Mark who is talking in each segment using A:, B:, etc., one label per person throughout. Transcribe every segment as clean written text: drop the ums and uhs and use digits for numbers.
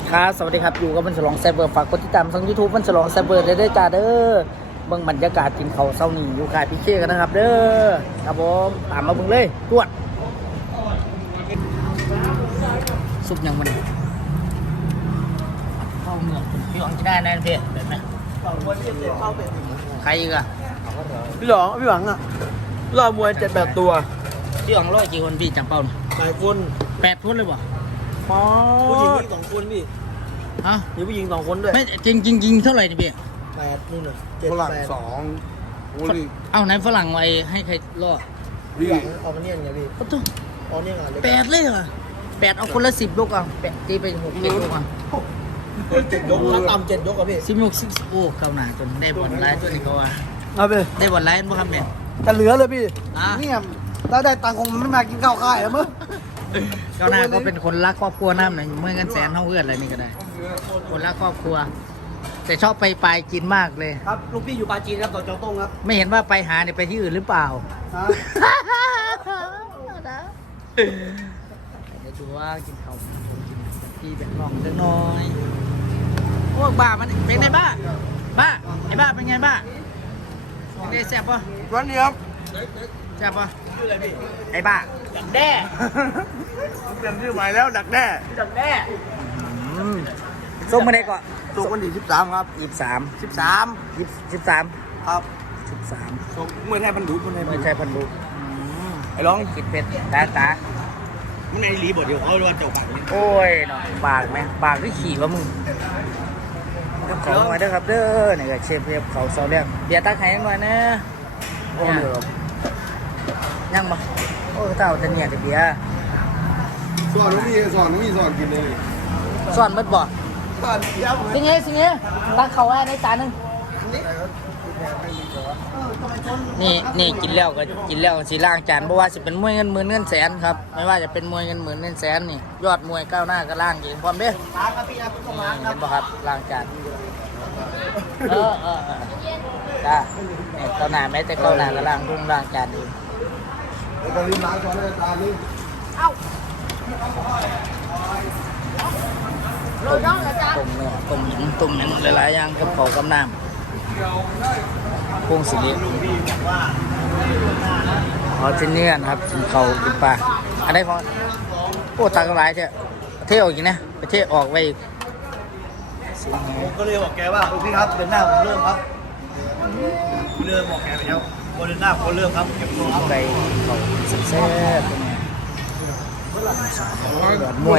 A: ครับสวัสดีครับอยู่กับมันฉลองแซบเบอร์ฝากกดติดตามทาง YouTube มันฉลองแซบเบอร์ได้จ้าเด้อเบิ่งบรรยากาศกินข้าวเช้านี้อยู่ค่ายพี่เคกันนะครับเด้อครับผมตามมาเบิ่งเลยตรวจซุปยังมันข้าวเมืองพี่หวังจะได้แน่เพ่แบบนี้ใครอีกอะ
B: พี่หลองพี่หวังอ่ะรอบมวย7-8ตัว
A: พี่หวังร้อยกี่คนพี่จำเป้าหน่อย
B: หลายคน
A: 8 คนเลยบ่อ๋อ
B: ผู้หญิงอีก2 คนพี่
A: ฮะ
B: มีผู้หญิง2 คนด้วย
A: ไม่จริงเท่าไหร่นี่พี่
B: 8นู่นน่ะ
C: ฝรั่ง
B: 7-8
C: 2โอ้ย
A: เอ้าไหนฝรั่งไว้ให้ใครล่อ
B: พี่หวังออกมาเนี่ยไงพี่
A: โอ้โห
B: ออกเนี่ยงานเลย
A: 8เลยเหรอ8เอาคนละ10ลูกอ่ะ8ตีไป6 7ลูกอ่ะ
B: 7 ยกขั้นต่ำ7 ยกอ่ะพี่
A: 16 10โอ้เข้าหน้าจนได้บอลไลน์ตัวนี้ก็ว่า
B: เอาไป
A: ได้บอลไลน์บ่ครับแม่
B: แต่เหลือเลยพี่
A: อ่ะ
B: เนี่ยถ้าได้ตังค์คงไม่มากินข้าวค่ายแล้วมั้ง
A: เข้าหน้าก็เป็นคนรักครอบครัวน้ำหน่อยเมื่อเงินแสนเท่าเพื่อนอะไรนี่ก็ได้ คนรักครอบครัว แต่ชอบไปปลายกินมากเลย
B: ครับลูกพี่อยู่ปาจีนครับต่อจอต้งครับ
A: ไม่เห็นว่าไปหาเนี่ยไปที่อื่นหรือเปล่า
B: ฮะ
A: เดี๋ยวดูว่ากินข้าวพี่แบบลองเล็กน้อยพวกบ้ามันเป็นไงบ้าไอ้บ้าเป็นไงบ้าเป็นไงแซ่บปะ
C: วันนี้ครับ
A: แซ่บปะไอ้บ้าดักแด้
C: เปลี่ยนชื่อใหม่แล้วดักแด้
A: ดักแด้ส้มมาได้ก่อน
C: ตัววันที่13ครับ
A: 13 13
C: ครับ
A: 13
C: ส่งมวยไทยพันธุ์ดูมวยไทยพัน
A: ไม่
C: ธุ์
A: ใช่พันลูก
C: ไอ้ร้อง
A: กินเป็ดตา
C: มันไอ้หลีบทเดียวเขาเรียกว่าเจ้าปากนี่
A: โอ้ยเนาะบากไหมบากที่ขี่วะมึงขอหน่อยเด้อครับเด้อนี่ก็เชฟเรียบเขาเสาเรียกเบียร์ตักให้หน่อยนะโอ้เหลือยังบ่โอ้เต่าจะเนี่ยจะเบียร์
C: สอนน้องมีสอนกินเลย
A: ซ่อนมัดบ่
C: สอนเยี่ยม
A: สิเงี้ยตักเขาไว้ในจานนึงนี่กินแล้วก็กินแล้วสิล้างจานเพราะว่าสิเป็นมวยเงินหมื่นเงินแสนครับไม่ว่าจะเป็นมวยเงินหมื่นเงินแสนนี่ยอดมวยก้าวหน้าก็ล้างเองพร้อมเด้อ
B: ร้านครับพี่ครับต้องล้างค
A: เห็
B: รับ
A: นป่ะครับล้างจานจ้าเนี่ยก้าวหน้าแม้แต่ก้าวหน้าก็ล้างรุ่งล้างจานเอง
C: ไอ้ตอนนี้ล้างก่อนอาจารย์นี่
A: ต้มเนื้อต้มหยังหลายๆอย่างกับข้าวกับน้ำพวงสิริอ๋อที่นี่นะครับกินข้าวกินปลาอันนี้ของโอ้ตักหลายเถอะเที่ยวอีกนะไปเที่ยวออกไปอีกสิง
B: ผมก็เลยบอกแกว่าพี่ครับเดินหน้าผมเริ่มครับเริ่มบอกแกไปแล้วคนเดินหน้าคนเริ่มครับเก็บตัวครับ
A: ไปเขาแซ่บๆเป็นไงมวย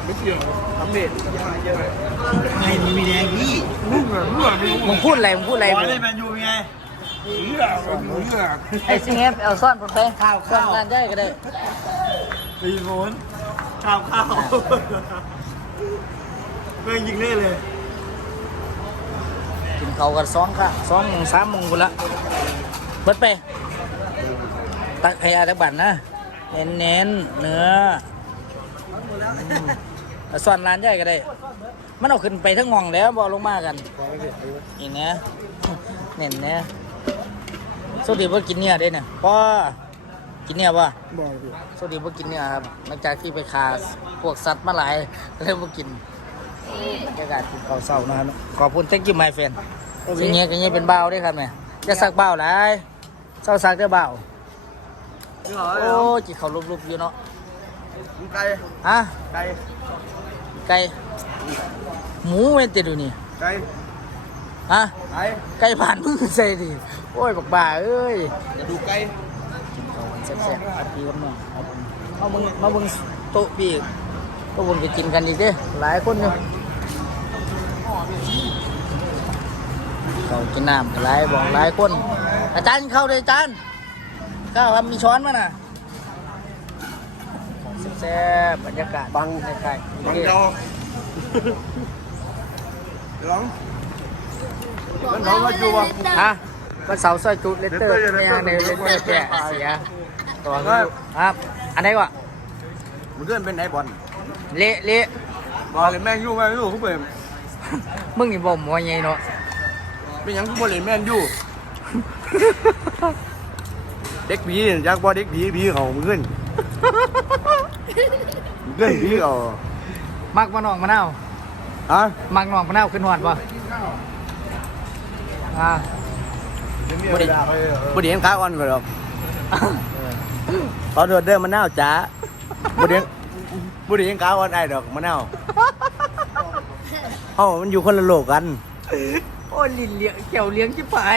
B: ไม่มีแดงพี่
A: มึงพูดอะไร
B: บอยเล่นแมนยูไง
A: ไอ้ซิงเอฟเอาซ่อนผมไปซ่อนงานได้ก็ได้
B: ตีโนข้าวไม่ยิงเล่เลย
A: กินเขากัน2 โมง 3 โมงกูละเบิดไปตักขยะตักบัตรนะเน้นเนื้อซ่อนร้านใหญ่ก็ได้มันเอาขึ้นไปทั้งงองแล้วบอลงมากันอีกนะเน้นนะสุดีว่ากินเนื้อได้เนี่ยพ่อกินเนื้อป่ะ
B: บอกดิ
A: สุดีว่ากินเนื้อครับหลังจากที่ไปฆ่าพวกสัตว์มาหลายก็เลยว่ากินบรรยากาศกินข้าวเช้านะครับขอบคุณ thank you my friend อย่างเงี้ยเป็นเบาด้วยครับเนี่ยจะสักเบาหลายเศร้าสักได้เบาโอ้จิเขาลุบๆอยู่เนาะ
C: ไก่
A: ฮะ
C: ไก่
A: ไก่หมูเป็นติดดูนี่
C: ไก่
A: ฮะ
C: ไก่
A: ไก่ผ่านมือใส่ดิโอ้ยบักบ่าเอ้ย
C: จะดูไก่
A: กินข้าวกันแซ่บๆครับพี่กับน้องครับมาเบิ่งโต๊ะพี่โต๊ะบนไปกินกันอีกเด้อหลายคนอยู่เขากินน้ำกันหลายบอกหลายคนอาจารย์เข้าเลยอาจารย์ข้าวครับมีช้อนมาน่ะแซ่บๆบรรยากาศบังในไทย
C: บังเจ้าร้องมันร้องมาจูวะ
A: ฮะก็เสาซอยจุดเลตเตอร์เนี่ยในเลตเตอร์แกะเสียตัวครับอันไหนก่อน
C: มันเกินเป็นไหนบอล
A: เละ
C: บอลเลยแม่งยู่เขาเป็น
A: มึงนี่บ่มวยไงเนาะ
C: เป็นยังกูบอลเลยแม่งยู่เด็กผีจากบอเด็กผีเขามึงขึ้นผีเขา
A: มักมะนองมะนาว
C: อ่ะ
A: มักน้องมะนาวขึ้นหอดป่ะ
C: บ่ได้เห็นขาอ่อนก็หรอกขอโทษเด้อมะนาวจ๋าบ่ได้เห็นขาอ่อนไอ้ดอกมะนาวเฮามันอยู่คนละโลกกัน
A: โอ้ยลิ้นเลี้ยงเกี่ยวเลี้ยงชิบหาย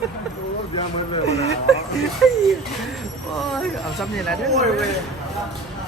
A: โอ้ยเอาซ้ำนี่แหละเด้อ